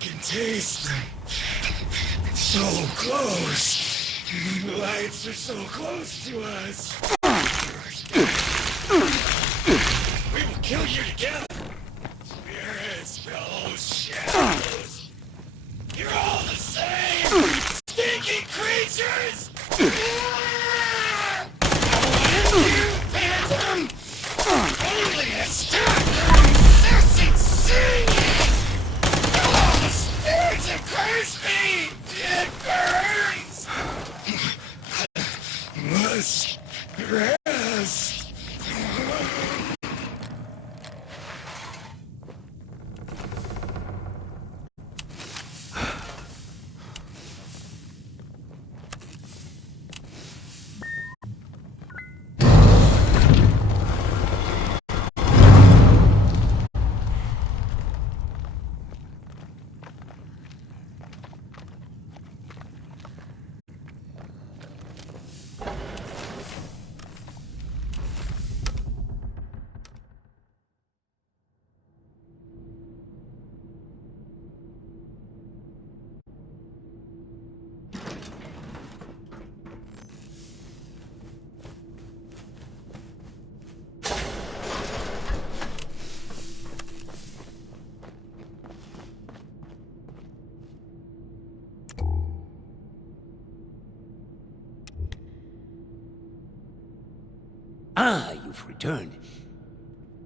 can taste them. So close. The lights are so close to us. We will kill you together. Spirits, ghosts, shadows. You're all the same. Stinky creatures. You phantom. Only to stop your incessant singing. Oh, the spirits have cursed me. It burns. Must rest. Ah, you've returned.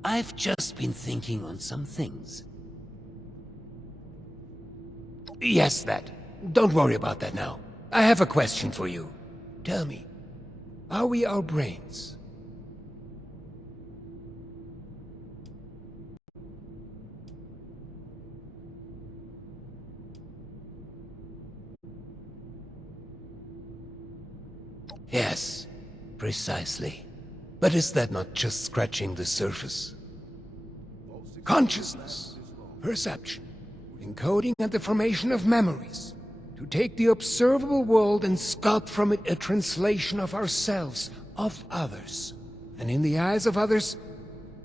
I've just been thinking on some things. Yes, that. Don't worry about that now. I have a question for you. Tell me, are we our brains? Yes, precisely. But is that not just scratching the surface? Consciousness, perception, encoding and the formation of memories. To take the observable world and sculpt from it a translation of ourselves, of others. And in the eyes of others,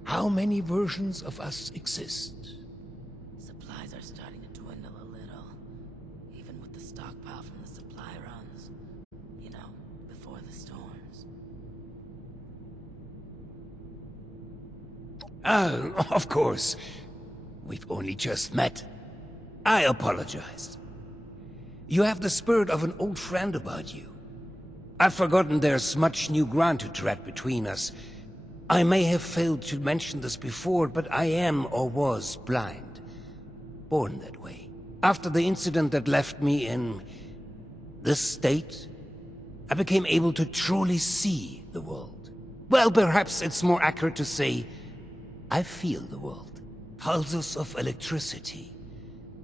how many versions of us exist? Supplies are starting to dwindle a little. Even with the stockpile from the supply runs. You know, before the storms. Of course. We've only just met. I apologize. You have the spirit of an old friend about you. I've forgotten there's much new ground to tread between us. I may have failed to mention this before, but I am or was blind. Born that way. After the incident that left me in this state, I became able to truly see the world. Well, perhaps it's more accurate to say, I feel the world. Pulses of electricity,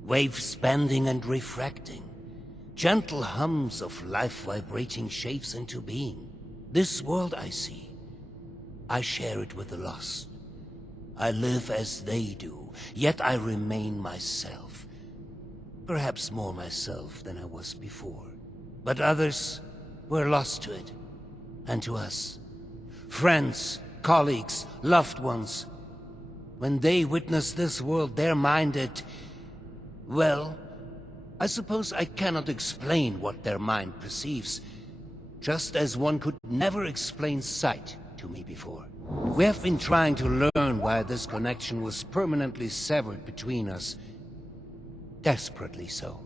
waves bending and refracting, gentle hums of life vibrating shapes into being. This world I see, I share it with the lost. I live as they do, yet I remain myself. Perhaps more myself than I was before. But others were lost to it, and to us. Friends, colleagues, loved ones. When they witness this world, they're minded, well, I suppose I cannot explain what their mind perceives, just as one could never explain sight to me before. We have been trying to learn why this connection was permanently severed between us. Desperately so.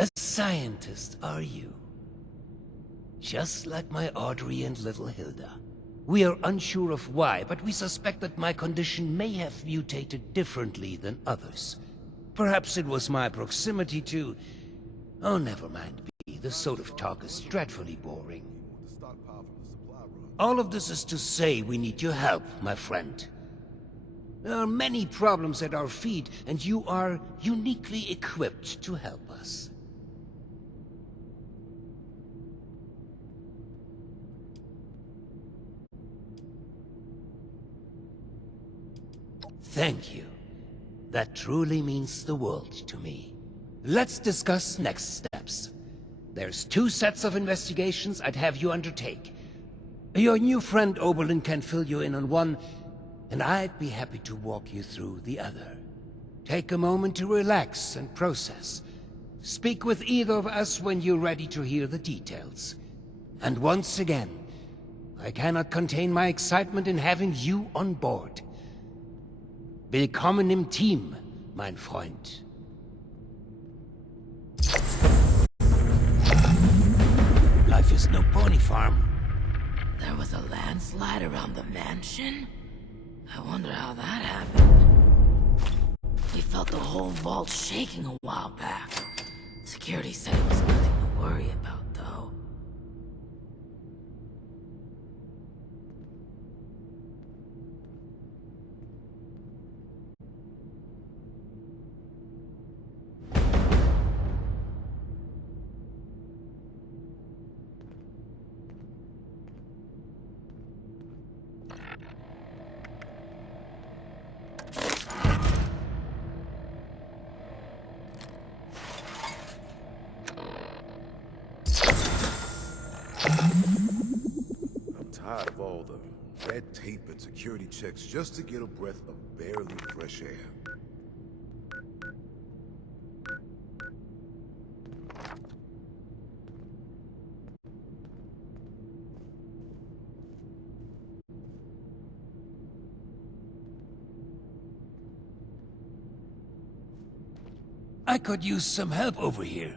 A scientist, are you? Just like my Audrey and little Hilda. We are unsure of why, but we suspect that my condition may have mutated differently than others. Perhaps it was my proximity to... Oh, never mind, B. This sort of talk is dreadfully boring. All of this is to say we need your help, my friend. There are many problems at our feet, and you are uniquely equipped to help us. Thank you. That truly means the world to me. Let's discuss next steps. There's 2 sets of investigations I'd have you undertake. Your new friend Oberlin can fill you in on one, and I'd be happy to walk you through the other. Take a moment to relax and process. Speak with either of us when you're ready to hear the details. And once again, I cannot contain my excitement in having you on board. Willkommen im Team, mein Freund. Life is no pony farm. There was a landslide around the mansion? I wonder how that happened. We felt the whole vault shaking a while back. Security said it was nothing to worry about, though. I'm tired of all the red tape and security checks just to get a breath of barely fresh air. I could use some help over here.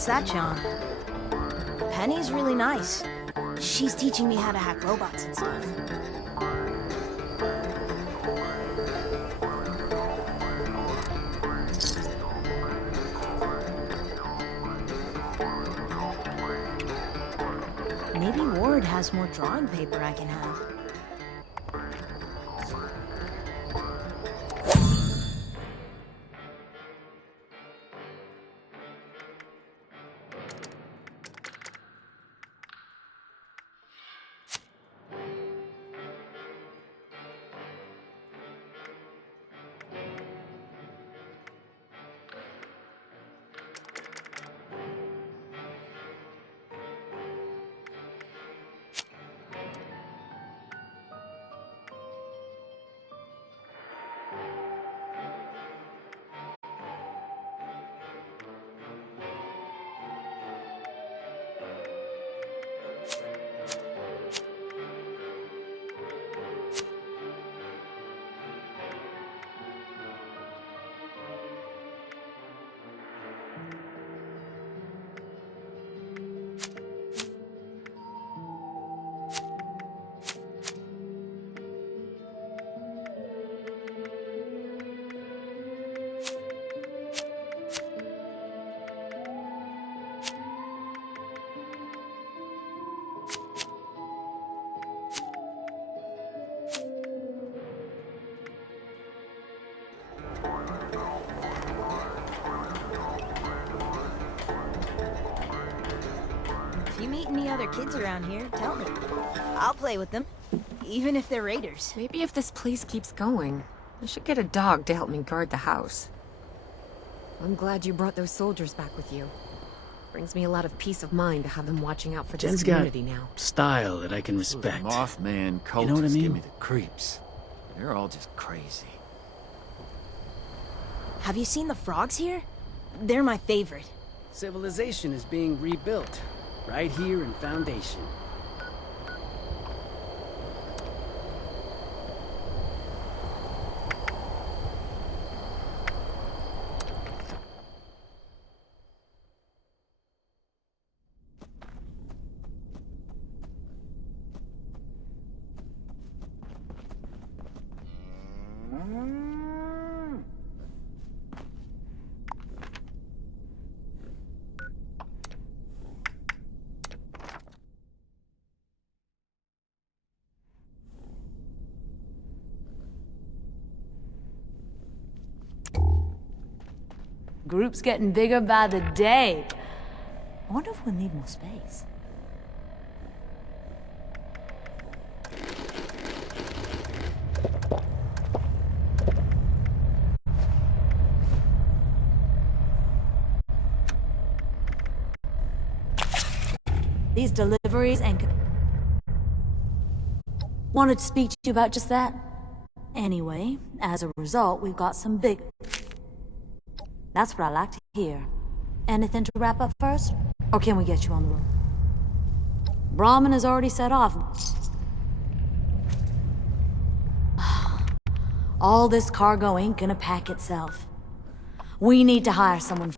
What's that, John? Penny's really nice. She's teaching me how to hack robots and stuff. Maybe Ward has more drawing paper I can have. If you meet any other kids around here, tell me. I'll play with them, even if they're raiders. Maybe if this place keeps going, I should get a dog to help me guard the house. I'm glad you brought those soldiers back with you. Brings me a lot of peace of mind to have them watching out for this Jen's community got now. style that I can respect. Mothman cultists You know what I mean? give me the creeps. They're all just crazy. Have you seen the frogs here? They're my favorite. Civilization is being rebuilt, right here in Foundation. Group's getting bigger by the day. I wonder if we'll need more space. These deliveries and... Wanted to speak to you about just that. Anyway, as a result, we've got some big... That's what I like to hear. Anything to wrap up first? Or can we get you on the road? Brahmin has already set off. All this cargo ain't gonna pack itself. We need to hire someone.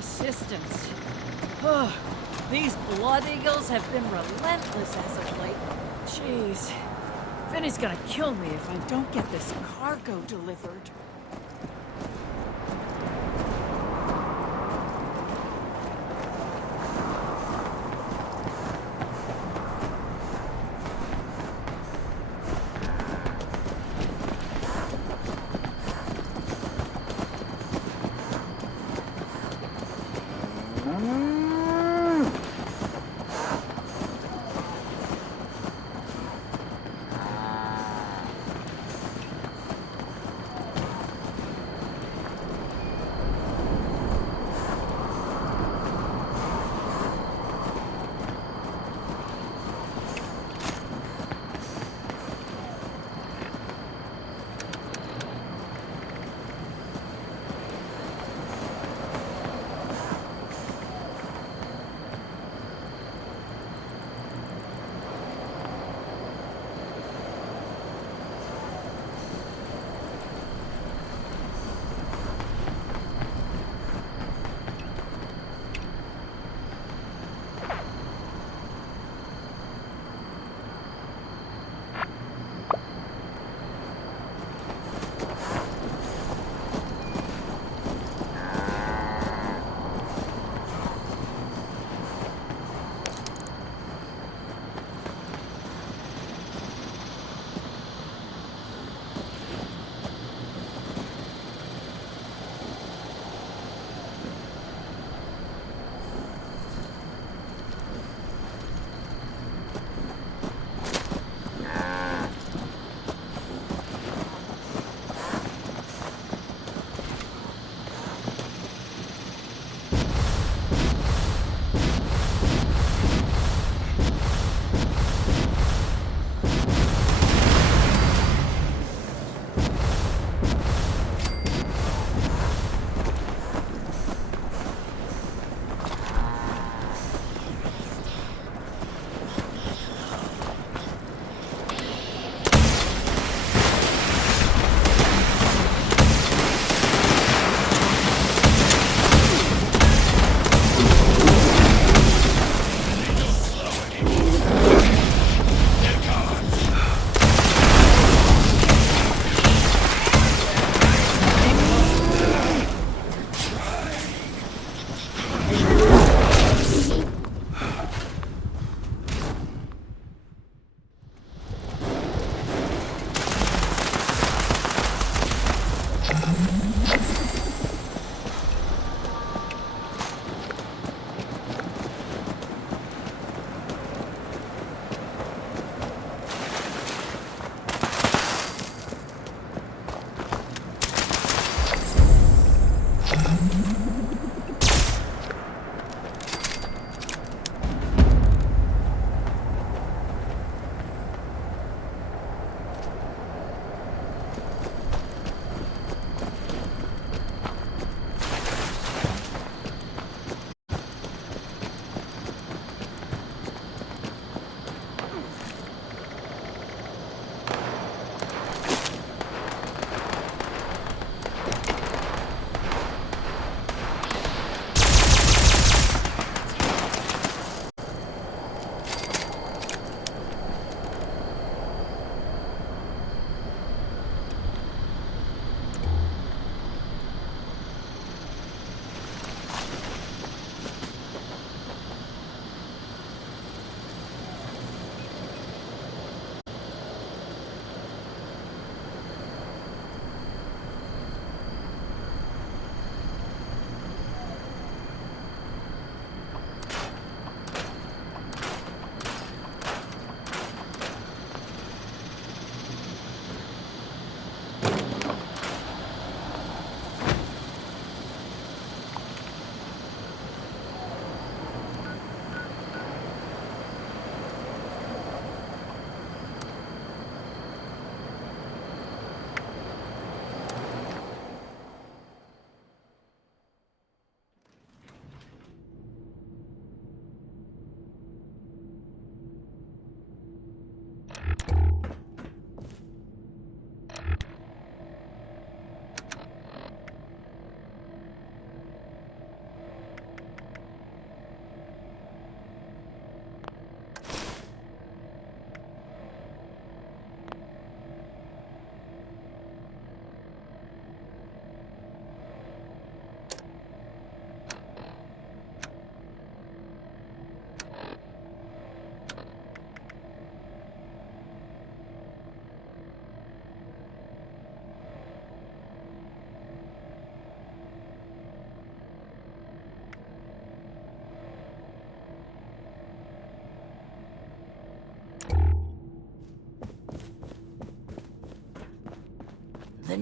assistance. Oh, these blood eagles have been relentless as of late. Jeez. Vinny's gonna kill me if I don't get this cargo delivered.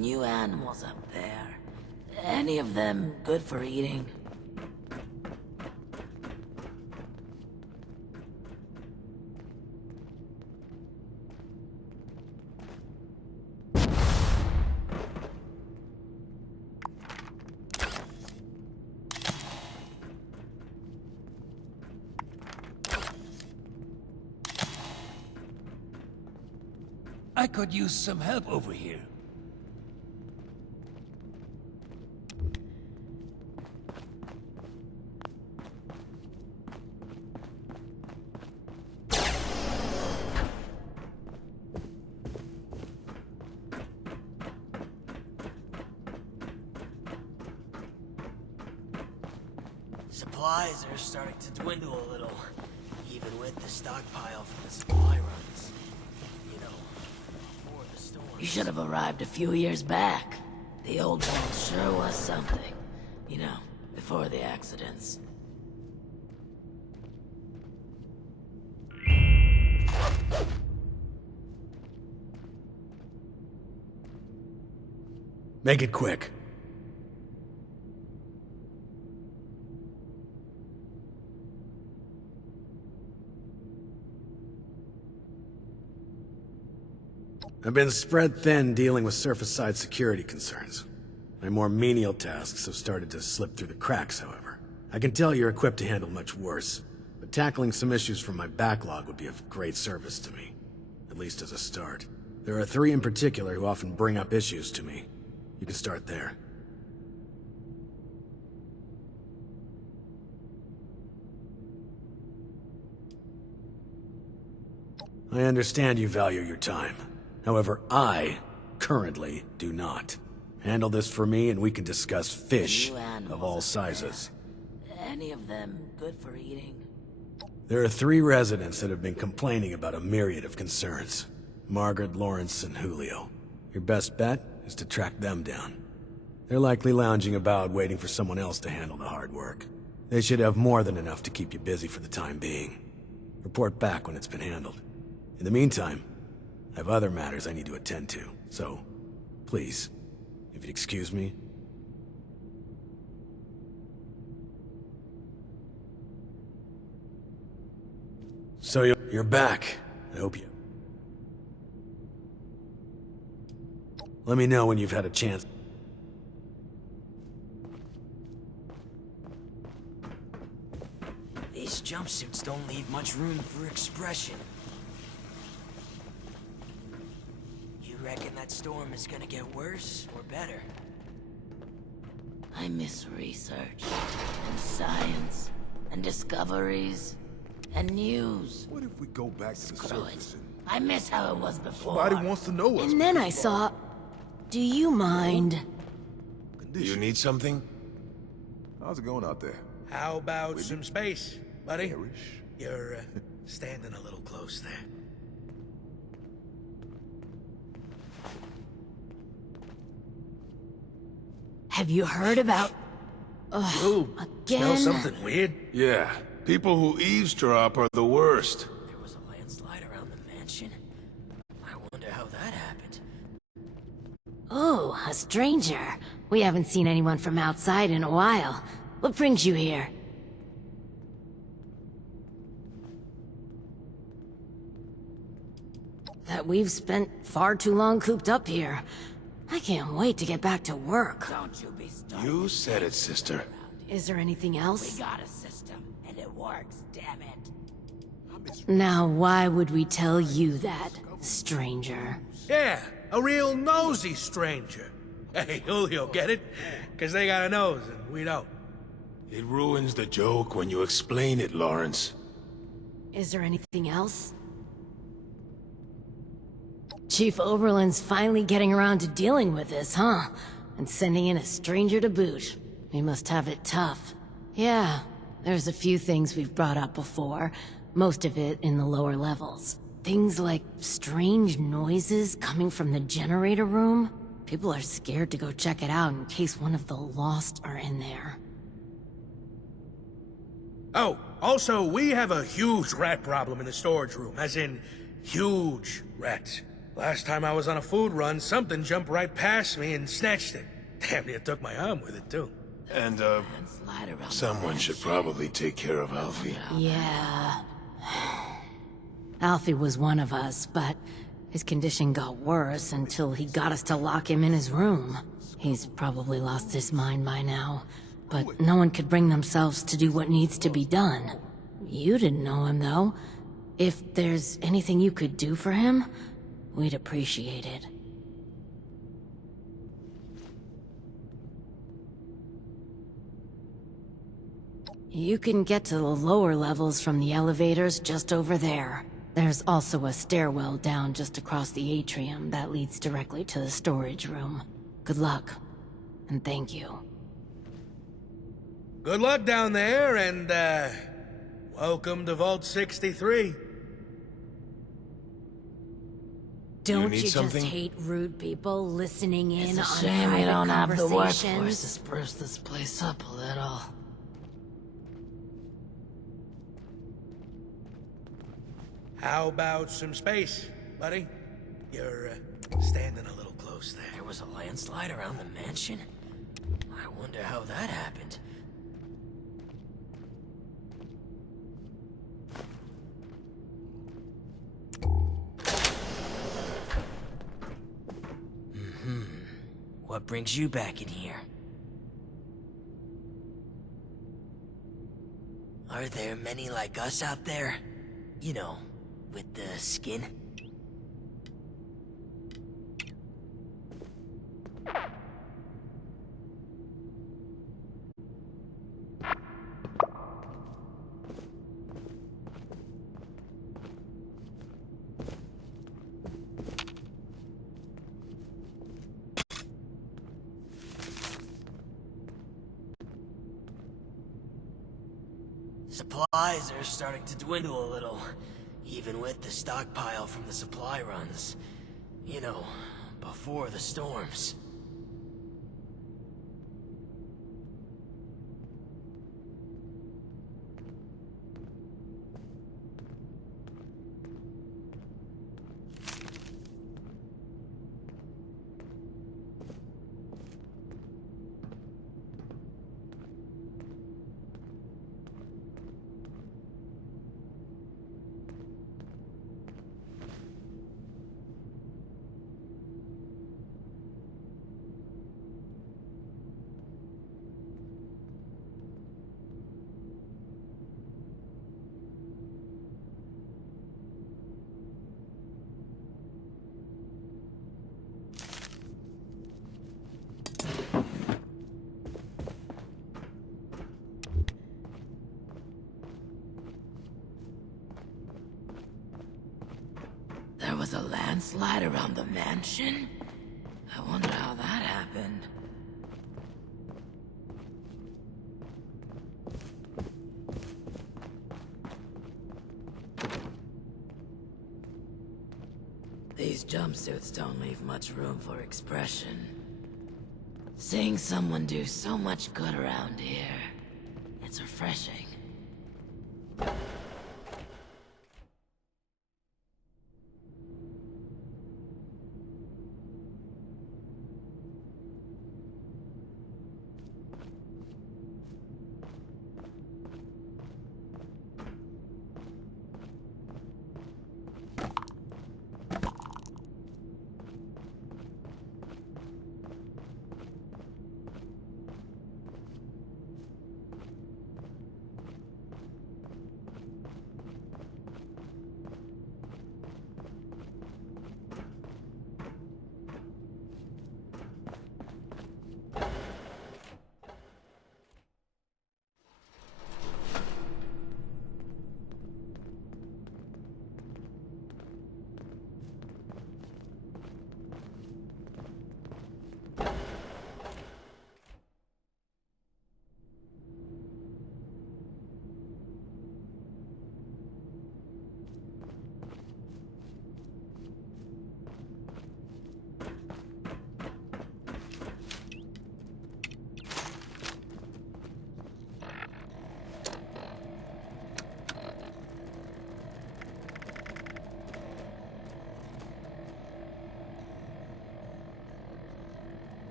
new animals up there. Any of them good for eating? I could use some help over here. Supplies are starting to dwindle a little, even with the stockpile from the supply runs. You know, before the storm. You should have arrived a few years back. The old vault sure was something. You know, before the accidents. Make it quick. I've been spread thin dealing with surface-side security concerns. My more menial tasks have started to slip through the cracks, however. I can tell you're equipped to handle much worse, but tackling some issues from my backlog would be of great service to me, at least as a start. There are 3 in particular who often bring up issues to me. You can start there. I understand you value your time. However, I currently do not. Handle this for me and we can discuss fish of all sizes. Any of them good for eating? There are 3 residents that have been complaining about a myriad of concerns. Margaret, Lawrence, and Julio. Your best bet is to track them down. They're likely lounging about waiting for someone else to handle the hard work. They should have more than enough to keep you busy for the time being. Report back when it's been handled. In the meantime, I have other matters I need to attend to, so please, if you'd excuse me. So you're back. I hope you... Let me know when you've had a chance. These jumpsuits don't leave much room for expression. You reckon that storm is gonna get worse or better? I miss research, and science, and discoveries, and news. What if we go back to the Screw it. surface and... I miss how it was before. Somebody wants to know us. And then I saw... Do you mind? You need something? How's it going out there? How about some space, buddy? Irish. You're standing a little close there. Have you heard about... Ooh, smell again? something weird? Yeah, people who eavesdrop are the worst. There was a landslide around the mansion. I wonder how that happened. Oh, a stranger. We haven't seen anyone from outside in a while. What brings you here? That we've spent far too long cooped up here. I can't wait to get back to work. Don't you be starting. You said it, sister. Is there anything else? We got a system, and it works, damn it. Now, why would we tell you that, stranger? Yeah, a real nosy stranger. Hey, Julio, get it? Because they got a nose and we don't. It ruins the joke when you explain it, Lawrence. Is there anything else? Chief Oberlin's finally getting around to dealing with this, huh? And sending in a stranger to boot. We must have it tough. Yeah, there's a few things we've brought up before. Most of it in the lower levels. Things like strange noises coming from the generator room. People are scared to go check it out in case one of the Lost are in there. Oh, also, we have a huge rat problem in the storage room, as in, huge rats. Last time I was on a food run, something jumped right past me and snatched it. Damn near took my arm with it, too. And, someone should probably take care of Alfie. Yeah. Alfie was one of us, but his condition got worse until he got us to lock him in his room. He's probably lost his mind by now, but no one could bring themselves to do what needs to be done. You didn't know him, though. If there's anything you could do for him, we'd appreciate it. You can get to the lower levels from the elevators just over there. There's also a stairwell down just across the atrium that leads directly to the storage room. Good luck, and thank you. Good luck down there, and, welcome to Vault 63. Don't need you something? just hate rude people listening in on It's a shame we private don't have the workforce to conversations? spruce this place up a little. How about some space, buddy? You're, standing a little close there. There was a landslide around the mansion? I wonder how that happened. What brings you back in here? Are there many like us out there? You know, with the skin? Supplies are starting to dwindle a little, even with the stockpile from the supply runs. You know, before the storms. There was a landslide around the mansion? I wonder how that happened. These jumpsuits don't leave much room for expression. Seeing someone do so much good around here, it's refreshing.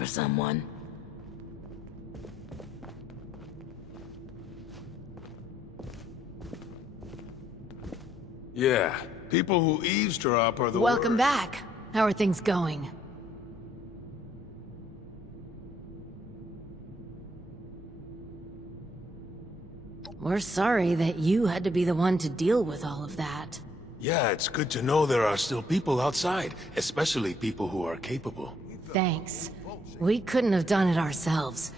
for someone. Yeah, people who eavesdrop are the Welcome worst. back. How are things going? We're sorry that you had to be the one to deal with all of that. Yeah, it's good to know there are still people outside, especially people who are capable. Thanks. We couldn't have done it ourselves.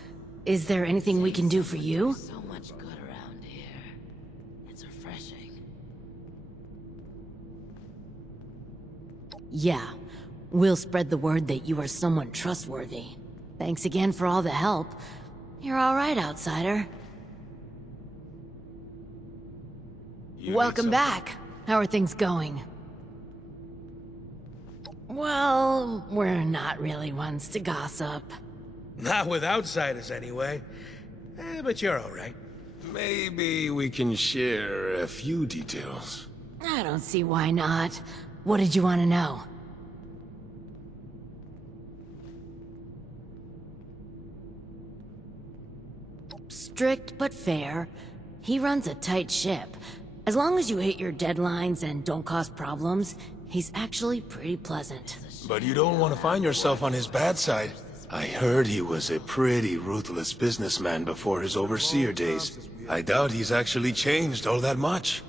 Is there anything we can do for you? So much good around here. It's refreshing. Yeah. We'll spread the word that you are someone trustworthy. Thanks again for all the help. You're all right, outsider. Welcome back. How are things going? Well, we're not really ones to gossip. Not with outsiders, anyway. But you're all right. Maybe we can share a few details. I don't see why not. What did you want to know? Strict but fair. He runs a tight ship. As long as you hit your deadlines and don't cause problems, he's actually pretty pleasant. But you don't want to find yourself on his bad side. I heard he was a pretty ruthless businessman before his overseer days. I doubt he's actually changed all that much.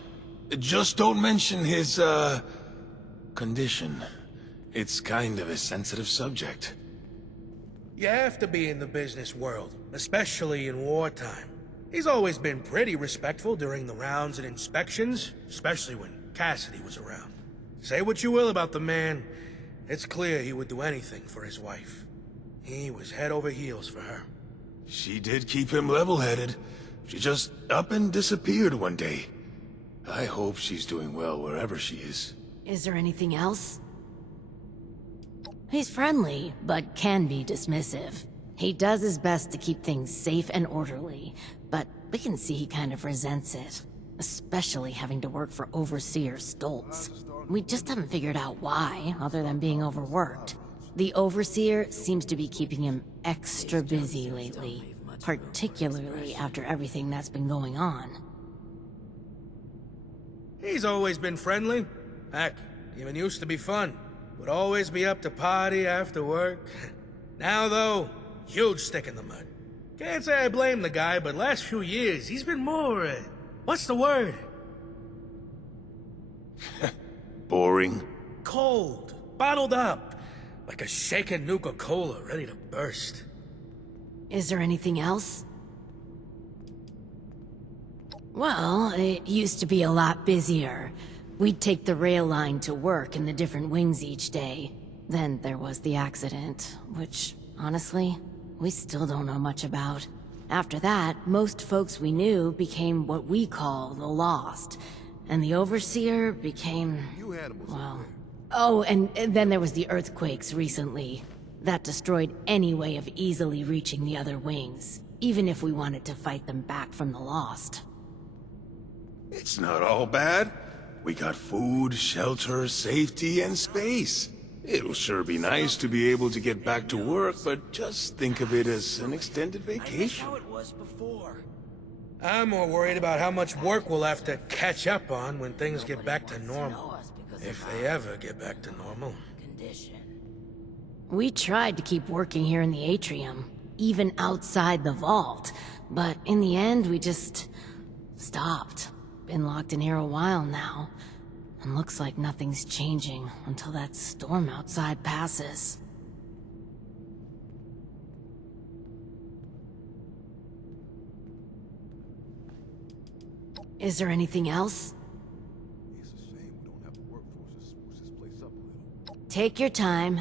Just don't mention his, condition. It's kind of a sensitive subject. You have to be in the business world, especially in wartime. He's always been pretty respectful during the rounds and inspections, especially when Cassidy was around. Say what you will about the man, it's clear he would do anything for his wife. He was head over heels for her. She did keep him level-headed. She just up and disappeared one day. I hope she's doing well wherever she is. Is there anything else? He's friendly, but can be dismissive. He does his best to keep things safe and orderly, but we can see he kind of resents it. Especially having to work for Overseer Stoltz. We just haven't figured out why, other than being overworked. The Overseer seems to be keeping him extra busy lately, particularly after everything that's been going on. He's always been friendly. Heck, even used to be fun. Would always be up to party after work. Now, though, huge stick in the mud. Can't say I blame the guy, but last few years, he's been more, what's the word? Boring? Cold. Bottled up. Like a shaken Nuka-Cola ready to burst. Is there anything else? Well, it used to be a lot busier. We'd take the rail line to work in the different wings each day. Then there was the accident, which, honestly, we still don't know much about. After that, most folks we knew became what we call the Lost. And the Overseer became, well... Oh, and then there was the earthquakes recently. That destroyed any way of easily reaching the other wings, even if we wanted to fight them back from the Lost. It's not all bad. We got food, shelter, safety, and space. It'll sure be nice to be able to get back to work, but just think of it as an extended vacation. How it was before. I'm more worried about how much work we'll have to catch up on when things get back to normal. If they ever get back to normal. We tried to keep working here in the atrium, even outside the vault, but in the end we just stopped. Been locked in here a while now, and looks like nothing's changing until that storm outside passes. Is there anything else? It's a shame we don't have a workforce to spruce this place up a little. Take your time.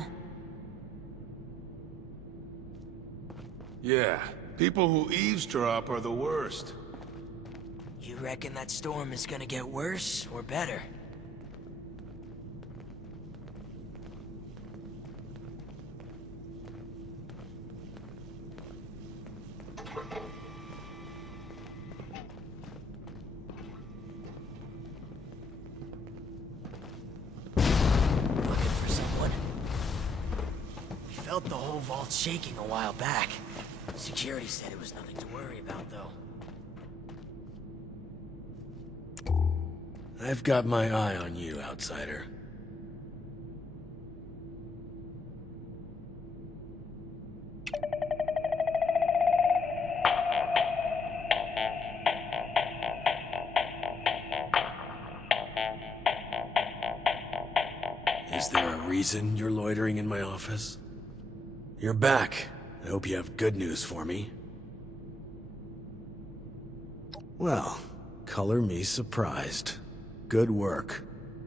Yeah, people who eavesdrop are the worst. You reckon that storm is gonna get worse or better? Looking for someone? We felt the whole vault shaking a while back. Security said it was nothing to worry about, though. I've got my eye on you, outsider. Is there a reason you're loitering in my office? You're back. I hope you have good news for me. Well, color me surprised. Good work.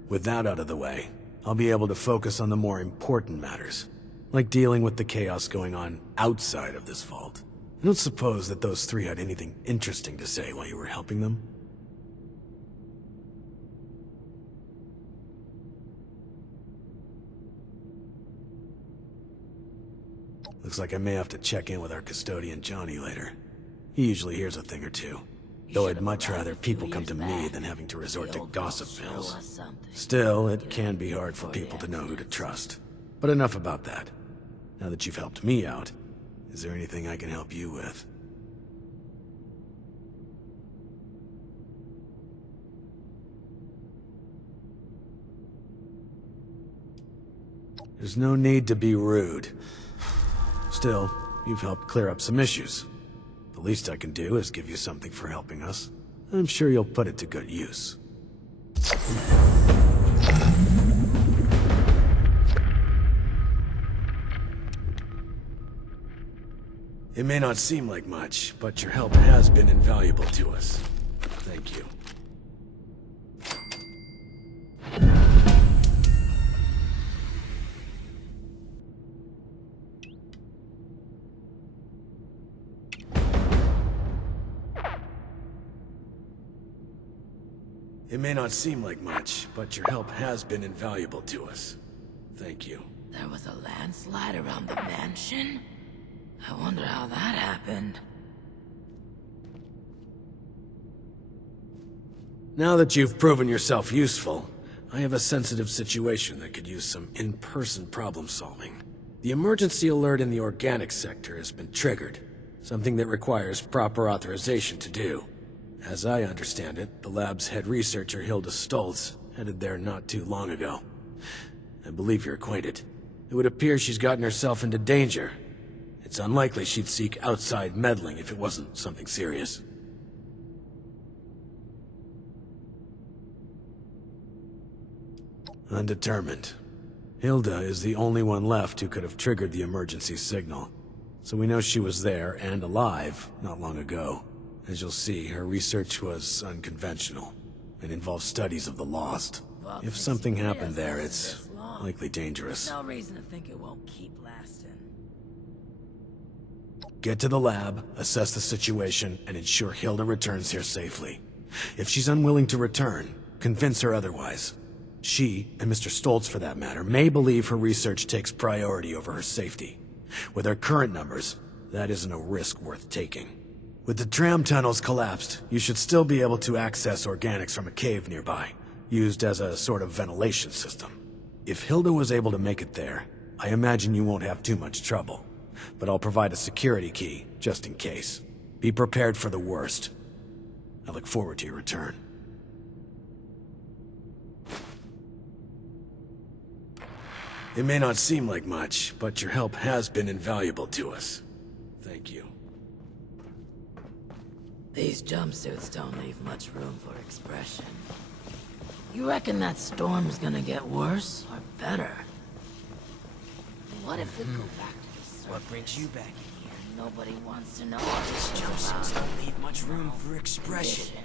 With that out of the way, I'll be able to focus on the more important matters, like dealing with the chaos going on outside of this vault. I don't suppose that those three had anything interesting to say while you were helping them? Looks like I may have to check in with our custodian Johnny later. He usually hears a thing or two. Though I'd much rather people come to me than having to resort to gossip mills. Still, it can be hard for people to know who to trust. But enough about that. Now that you've helped me out, is there anything I can help you with? There's no need to be rude. Still, you've helped clear up some issues. The least I can do is give you something for helping us. I'm sure you'll put it to good use. It may not seem like much, but your help has been invaluable to us. Thank you. It may not seem like much, but your help has been invaluable to us. Thank you. There was a landslide around the mansion? I wonder how that happened. Now that you've proven yourself useful, I have a sensitive situation that could use some in-person problem solving. The emergency alert in the organic sector has been triggered, something that requires proper authorization to do. As I understand it, the lab's head researcher Hilda Stoltz headed there not too long ago. I believe you're acquainted. It would appear she's gotten herself into danger. It's unlikely she'd seek outside meddling if it wasn't something serious. Undetermined. Hilda is the only one left who could have triggered the emergency signal. So we know she was there and alive not long ago. As you'll see, her research was unconventional and involved studies of the lost. If something happened there, it's likely dangerous. No reason to think it won't keep lasting. Get to the lab, assess the situation, and ensure Hilda returns here safely. If she's unwilling to return, convince her otherwise. She, and Mr. Stoltz for that matter, may believe her research takes priority over her safety. With our current numbers, that isn't a risk worth taking. With the tram tunnels collapsed, you should still be able to access organics from a cave nearby, used as a sort of ventilation system. If Hilda was able to make it there, I imagine you won't have too much trouble. But I'll provide a security key, just in case. Be prepared for the worst. I look forward to your return. It may not seem like much, but your help has been invaluable to us. Thank you. These jumpsuits don't leave much room for expression. You reckon that storm's gonna get worse or better? What if we go back to the surface? What brings you back in here? Nobody wants to know These jumpsuits don't leave much room for expression.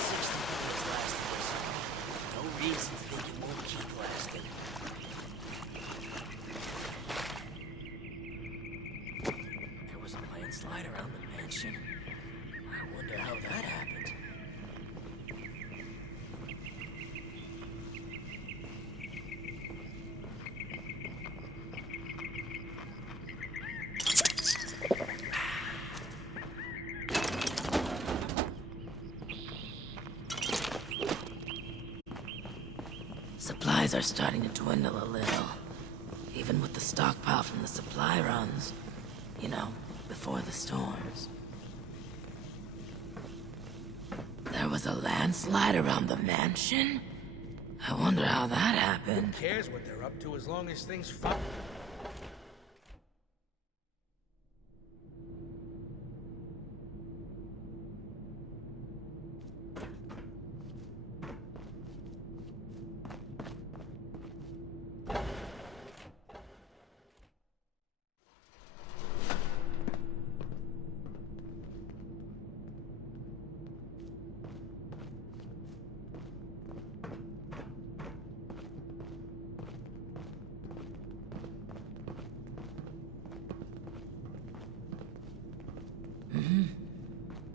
has lasted this long. No reason to think it won't keep lasting. There was a landslide around the mansion. I wonder how that happened. Supplies are starting to dwindle a little. Even with the stockpile from the supply runs. You know, before the storms. There was a landslide around the mansion? I wonder how that happened. Who cares what they're up to as long as things fall?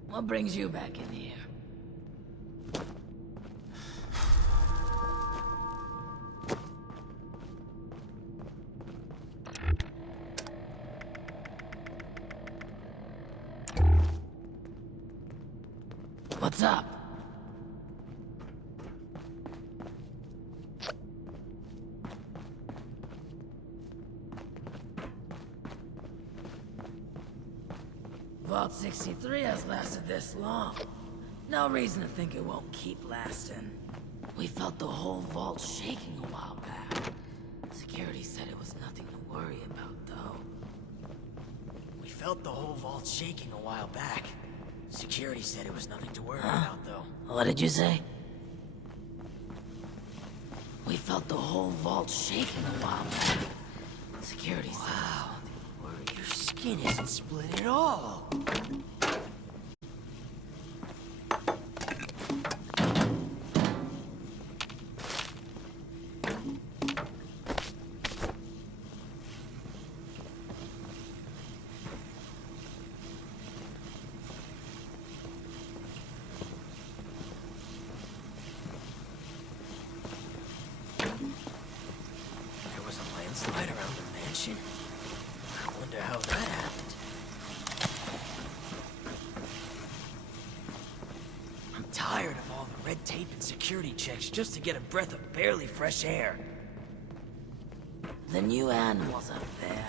What brings you back in here? What's up? Vault 63 has lasted this long. No reason to think it won't keep lasting. We felt the whole vault shaking a while back. Security said it was nothing to worry about, though. We felt the whole vault shaking a while back. Security said it was nothing to worry about, though. What did you say? We felt the whole vault shaking a while back. Security said it was nothing to worry. Your skin isn't split at all. Slide around the mansion? I wonder how that happened. I'm tired of all the red tape and security checks just to get a breath of barely fresh air. The new animals up there.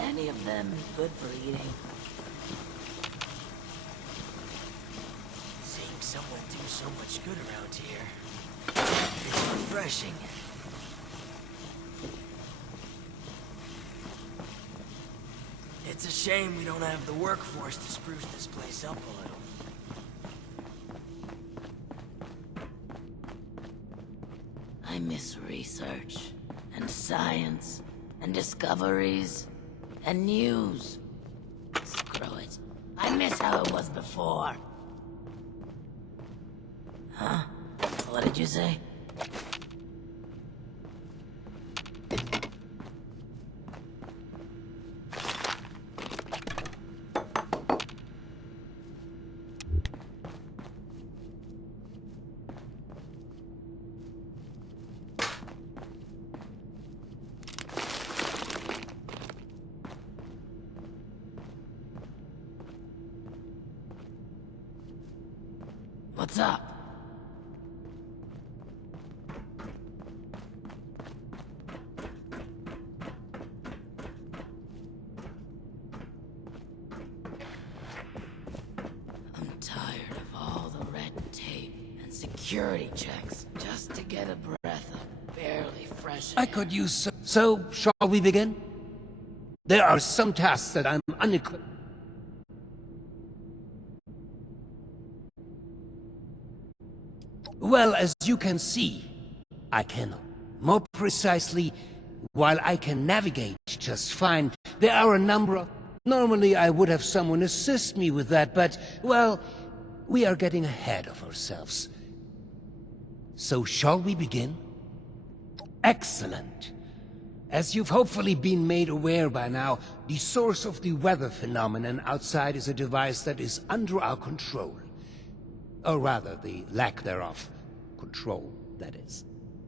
Any of them good for eating? Seeing someone do so much good around here. It's refreshing. It's a shame we don't have the workforce to spruce this place up a little. I miss research, and science, and discoveries, and news. Screw it. I miss how it was before. Huh? What did you say? What's up? I'm tired of all the red tape and security checks just to get a breath of barely fresh air. I could use some... So, shall we begin? There are some tasks that I'm unequipped... Well, as you can see, I can. More precisely, while I can navigate just fine, there are a number of... Normally I would have someone assist me with that, but, well, we are getting ahead of ourselves. So shall we begin? Excellent. As you've hopefully been made aware by now, the source of the weather phenomenon outside is a device that is under our control. Or rather, the lack thereof. Control, that is.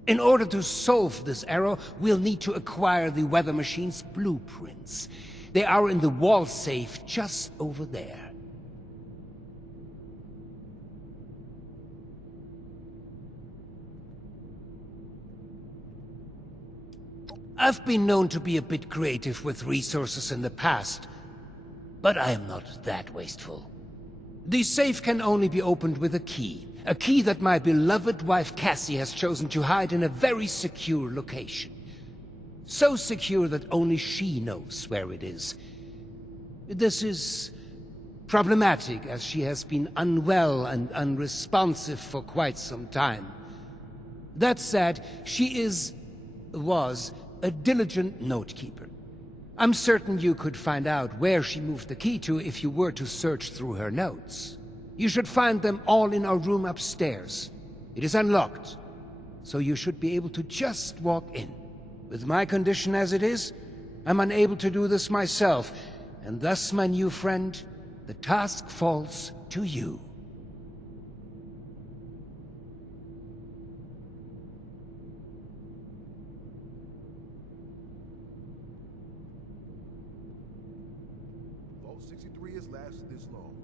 In order to solve this error, we'll need to acquire the weather machine's blueprints. They are in the wall safe just over there. I've been known to be a bit creative with resources in the past, but I am not that wasteful. The safe can only be opened with a key that my beloved wife Cassie has chosen to hide in a very secure location. So secure that only she knows where it is. This is problematic, as she has been unwell and unresponsive for quite some time. That said, she was a diligent note-keeper. I'm certain you could find out where she moved the key to if you were to search through her notes. You should find them all in our room upstairs. It is unlocked, so you should be able to just walk in. With my condition as it is, I'm unable to do this myself, and thus, my new friend, the task falls to you. Vault 63 has lasted this long.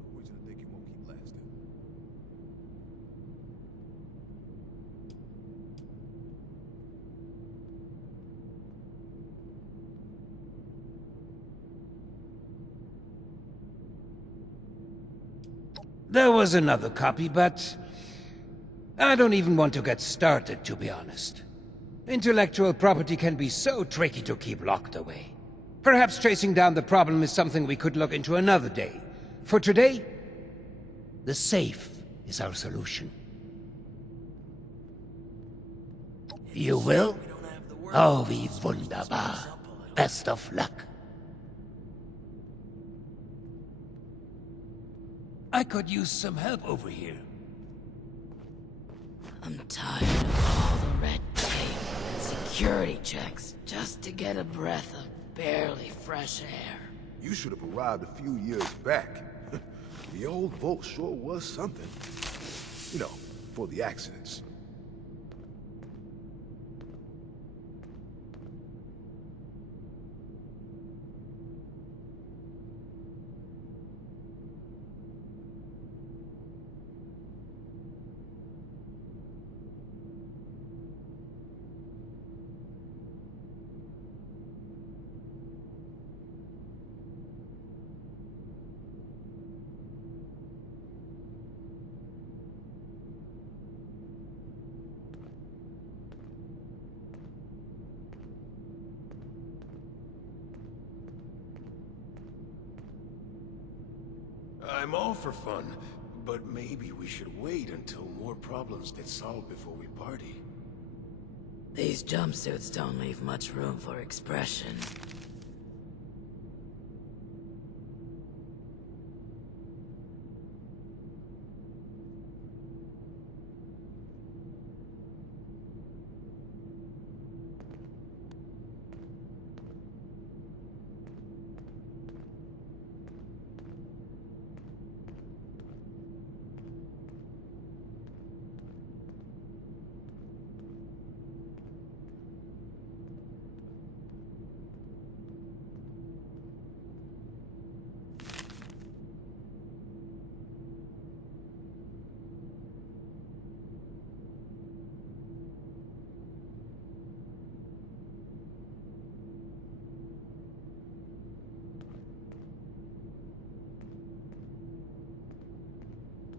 No reason to think it won't keep lasting. There was another copy, but I don't even want to get started, to be honest. Intellectual property can be so tricky to keep locked away. Perhaps chasing down the problem is something we could look into another day. For today, the safe is our solution. You will? Oh, wie wunderbar. Best of luck. I could use some help over here. I'm tired of all the red tape and security checks just to get a breath of barely fresh air. You should have arrived a few years back. The old vault sure was something. You know, for the accidents. I'm all for fun, but maybe we should wait until more problems get solved before we party. These jumpsuits don't leave much room for expression.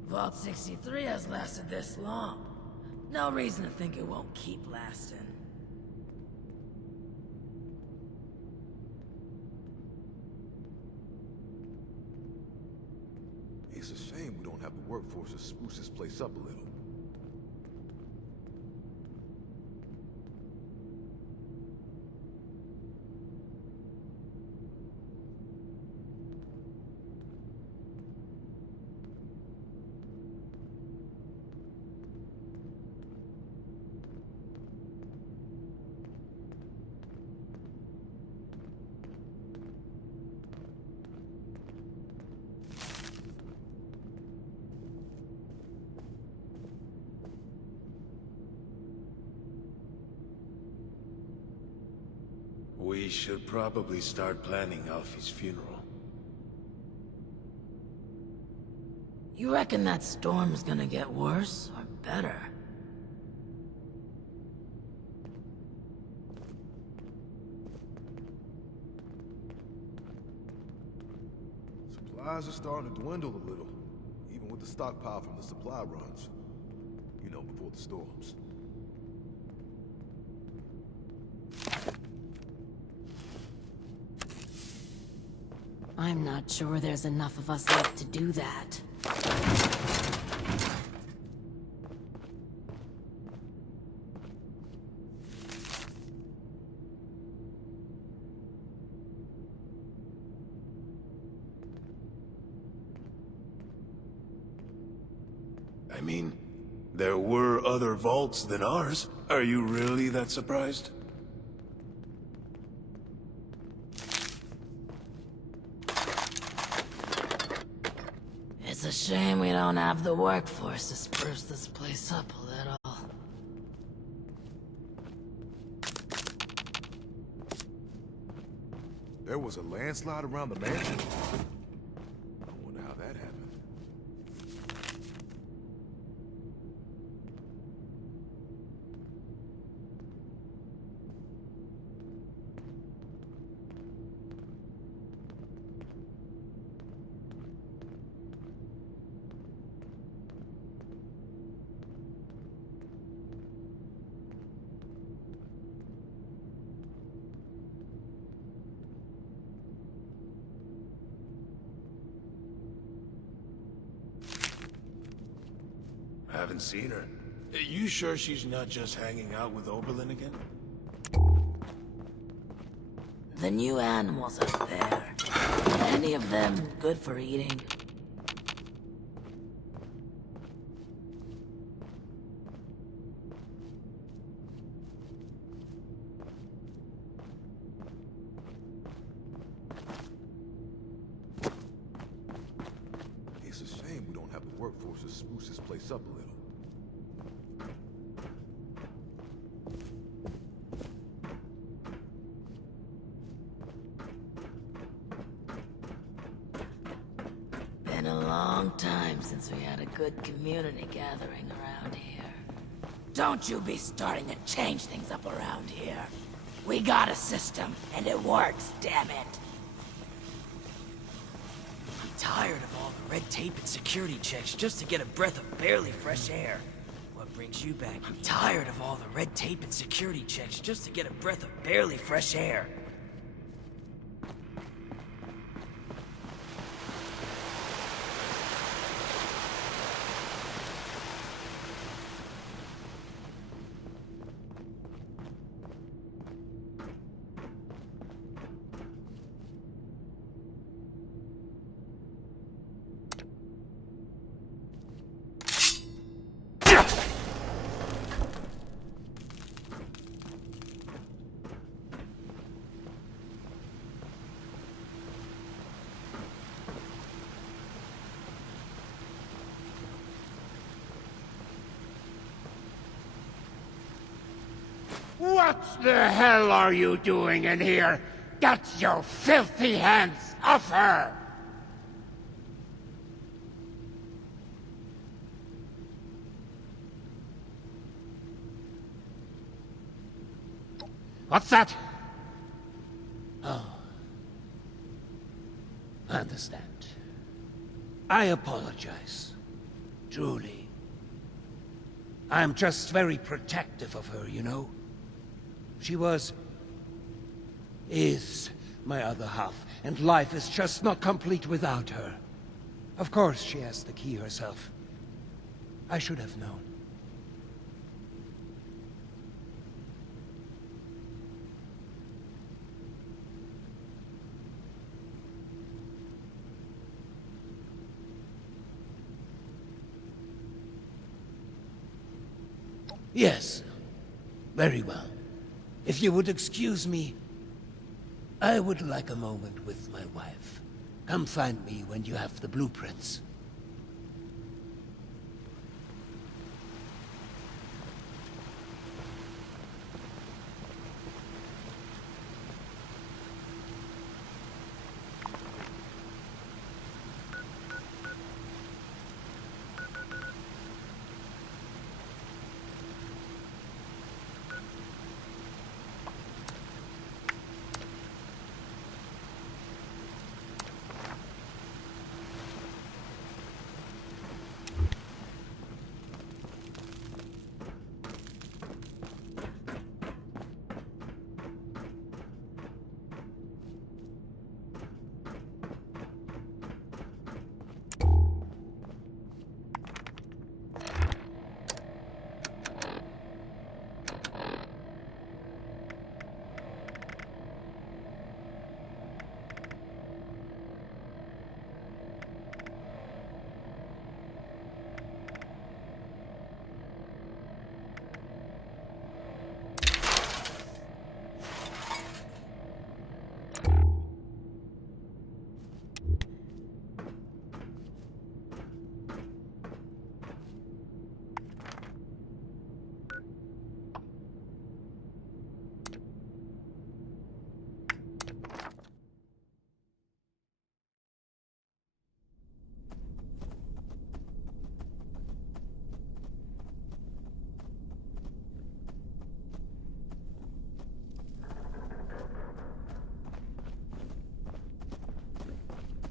Vault 63 has lasted this long. No reason to think it won't keep lasting. It's a shame we don't have the workforce to spruce this place up a little. We should probably start planning Alfie's funeral. You reckon that storm's gonna get worse or better? Supplies are starting to dwindle a little, even with the stockpile from the supply runs. You know, before the storms. I'm not sure there's enough of us left to do that. I mean, there were other vaults than ours. Are you really that surprised? It's a shame we don't have the workforce to spruce this place up a little. There was a landslide around the mansion? I wonder how that happened. I haven't seen her. You sure she's not just hanging out with Oberlin again? The new animals out there. Are any of them good for eating? It's a shame we don't have the workforce to spruce this place up a little. Been a long time since we had a good community gathering around here. Don't you be starting to change things up around here. We got a system, and it works, damn it. I'm tired of all the red tape and security checks just to get a breath of barely fresh air. What brings you back? I'm tired of all the red tape and security checks just to get a breath of barely fresh air. What the hell are you doing in here? Get your filthy hands off her! What's that? Oh. I understand. I apologize. Truly. I'm just very protective of her, you know? She is my other half, and life is just not complete without her. Of course she has the key herself. I should have known. Yes, very well. If you would excuse me, I would like a moment with my wife. Come find me when you have the blueprints.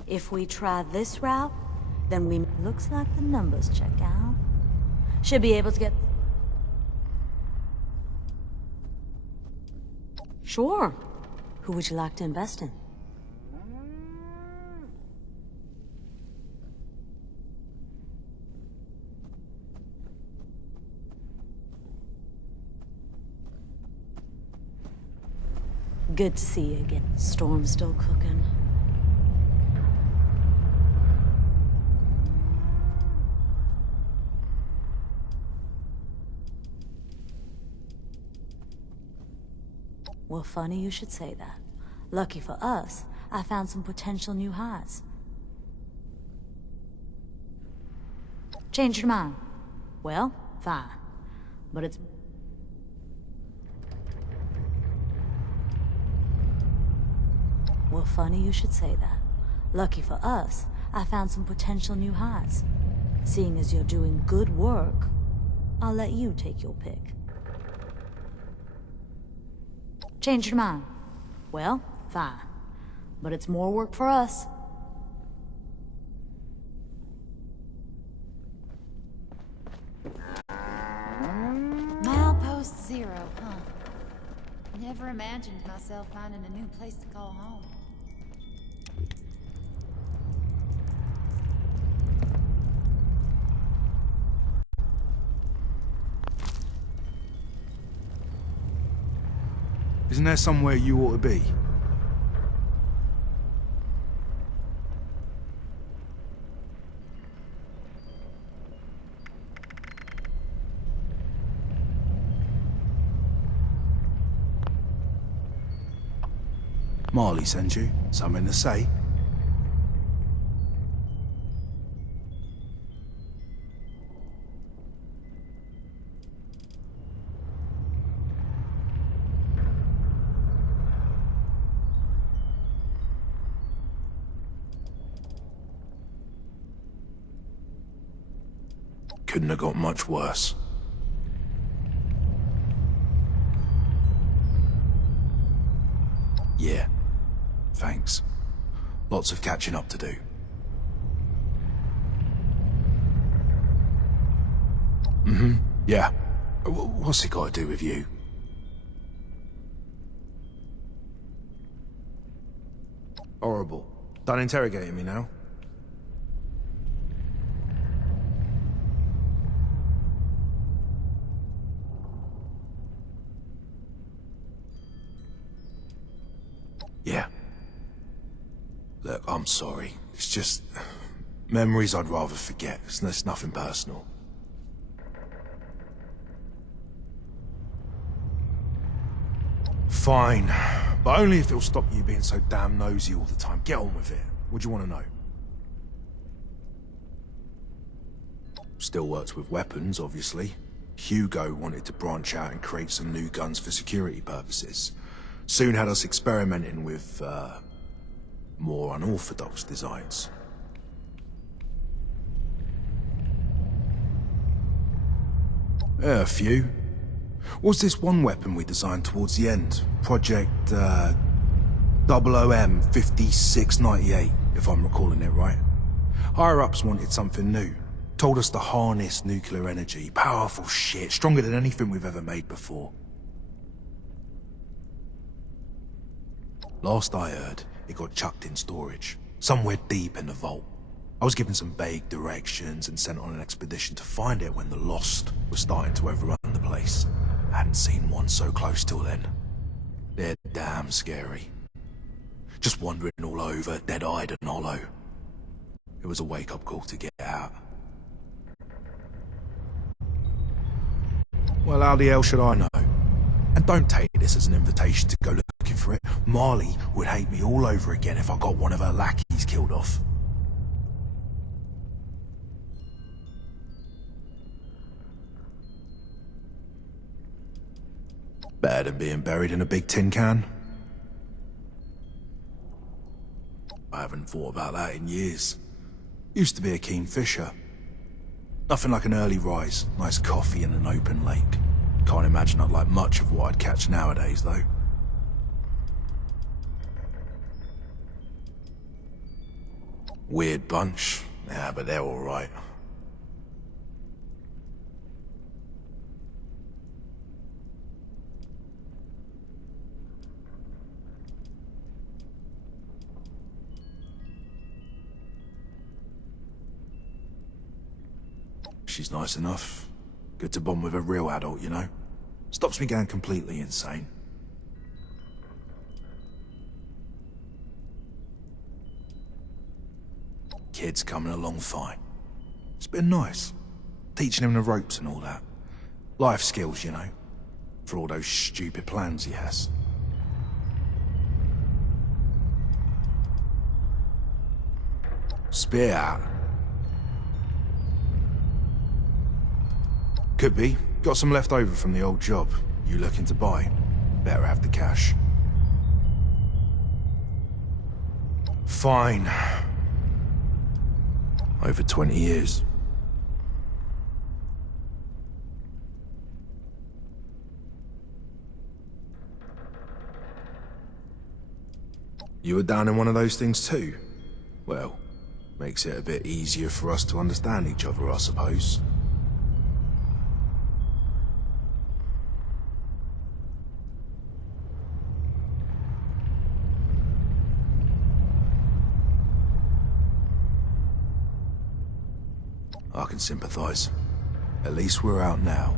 If we try this route, then we... Looks like the numbers check out. Should be able to get... Sure. Who would you like to invest in? Good to see you again. Storm's still cooking. Well, funny you should say that. Lucky for us, I found some potential new hires. Changed your mind? Well, fine. But it's... Well, funny you should say that. Lucky for us, I found some potential new hires. Seeing as you're doing good work, I'll let you take your pick. Changed your mind? Well, fine. But it's more work for us. Milepost Zero, huh? Never imagined myself finding a new place to call home. Isn't there somewhere you ought to be? Marley sent you? Something to say? Couldn't have got much worse. Yeah. Thanks. Lots of catching up to do. Yeah. What's it got to do with you? Horrible. Done interrogating me now? Yeah. Look, I'm sorry. It's just... memories I'd rather forget. It's nothing personal. Fine. But only if it'll stop you being so damn nosy all the time. Get on with it. What do you want to know? Still works with weapons, obviously. Hugo wanted to branch out and create some new guns for security purposes. Soon had us experimenting with, more unorthodox designs. Yeah, a few. What's this one weapon we designed towards the end? Project, OOM 5698, if I'm recalling it right. Higher-ups wanted something new. Told us to harness nuclear energy. Powerful shit, stronger than anything we've ever made before. Last I heard, it got chucked in storage, somewhere deep in the vault. I was given some vague directions and sent on an expedition to find it when the Lost was starting to overrun the place. Hadn't seen one so close till then. They're damn scary. Just wandering all over, dead-eyed and hollow. It was a wake-up call to get out. Well, how the hell should I know? And don't take this as an invitation to go looking for it. Marley would hate me all over again if I got one of her lackeys killed off. Better than being buried in a big tin can. I haven't thought about that in years. Used to be a keen fisher. Nothing like an early rise, nice coffee and an open lake. Can't imagine I'd like much of what I'd catch nowadays, though. Weird bunch. Yeah, but they're alright. She's nice enough. Good to bond with a real adult, you know? Stops me going completely insane. Kid's coming along fine. It's been nice. Teaching him the ropes and all that. Life skills, you know. For all those stupid plans he has. Spear out. Could be. Got some left over from the old job. You looking to buy? Better have the cash. Fine. Over 20 years. You were down in one of those things too? Well, makes it a bit easier for us to understand each other, I suppose. I can sympathize. At least we're out now.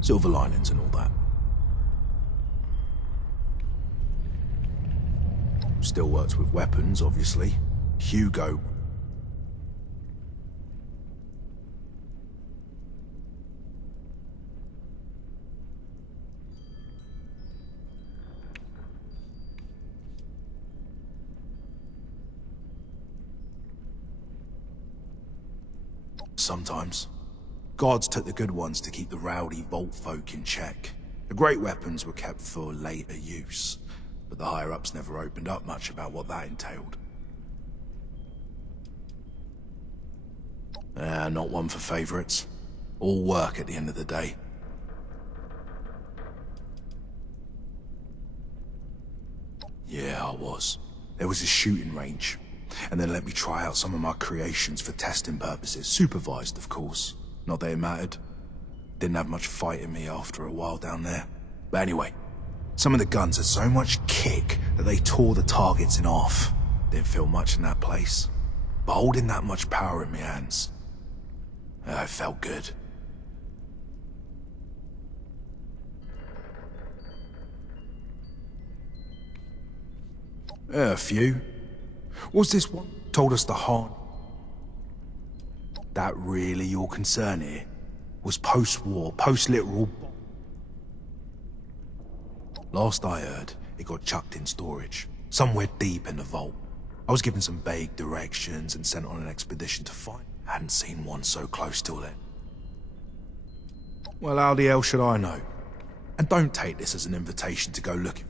Silver linings and all that. Still works with weapons, obviously. Hugo. Sometimes. Guards took the good ones to keep the rowdy vault folk in check. The great weapons were kept for later use, but the higher-ups never opened up much about what that entailed. Not one for favorites. All work at the end of the day. Yeah, I was. There was a shooting range, and they let me try out some of my creations for testing purposes. Supervised, of course. Not that it mattered. Didn't have much fight in me after a while down there. But anyway, some of the guns had so much kick that they tore the targets in half. Didn't feel much in that place. But holding that much power in my hands, it felt good. A few. Was this one told us the hard? That really your concern here? Was post-war, post-literal? Last I heard, it got chucked in storage, somewhere deep in the vault. I was given some vague directions and sent on an expedition to find. Hadn't seen one so close till then. Well, how the hell should I know? And don't take this as an invitation to go looking.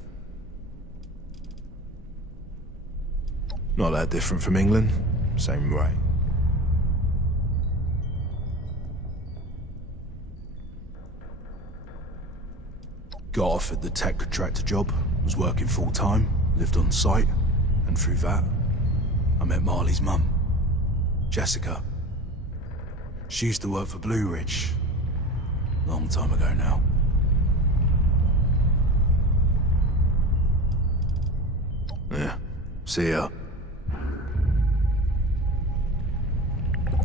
Not that different from England. Same way. Got offered the tech contractor job, was working full-time, lived on site, and through that, I met Marley's mum, Jessica. She used to work for Blue Ridge. Long time ago now. Yeah, see ya.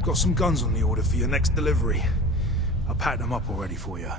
Got some guns on the order for your next delivery. I packed them up already for you.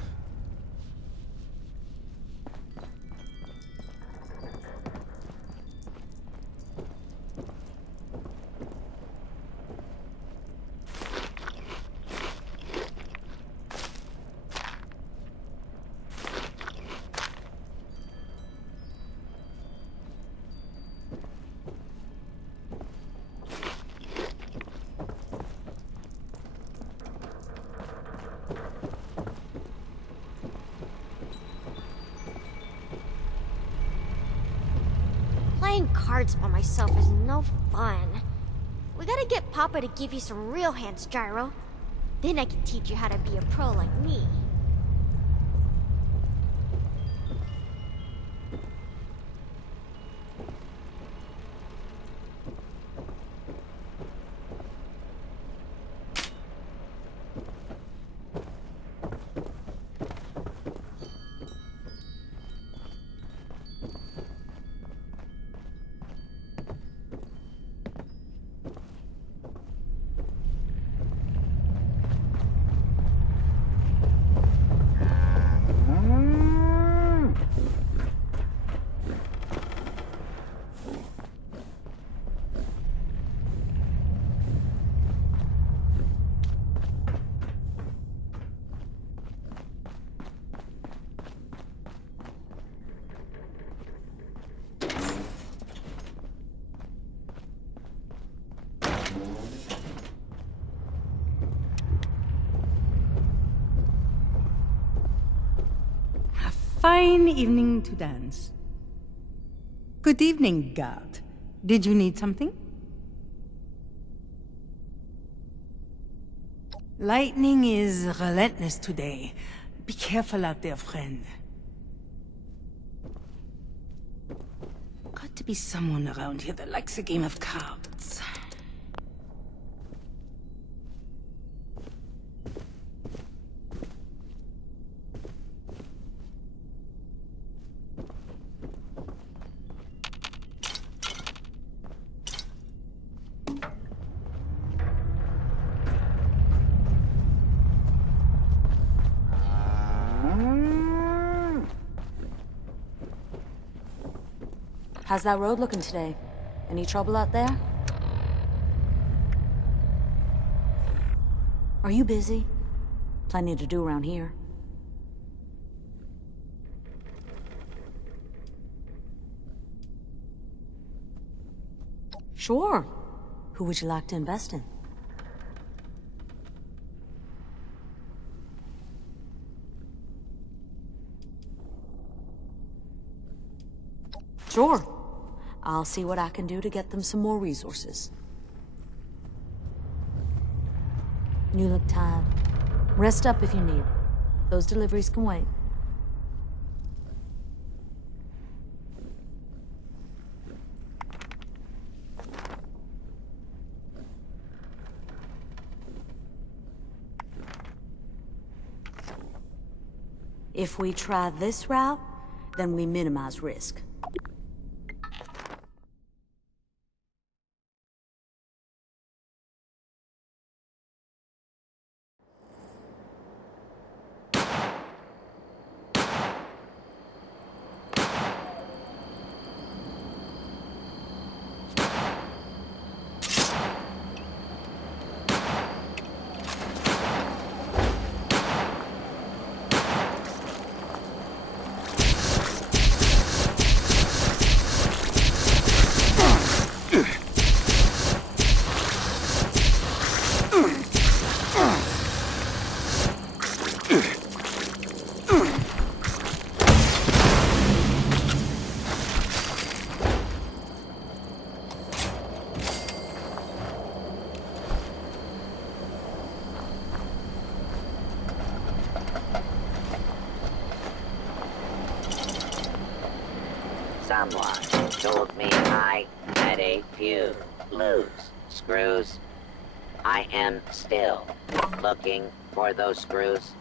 Playing cards by myself is no fun. We gotta get Papa to give you some real hands, Gyro. Then I can teach you how to be a pro like me. fine evening to dance. Good evening, guard. Did you need something? Lightning is relentless today. Be careful out there, friend. Got to be someone around here that likes a game of cards. How's that road looking today? Any trouble out there? Are you busy? Plenty to do around here. Sure. Who would you like to invest in? Sure. I'll see what I can do to get them some more resources. You look tired. Rest up if you need. Those deliveries can wait. If we try this route, then we minimize risk. Someone told me I had a few loose screws. I am still looking for those screws.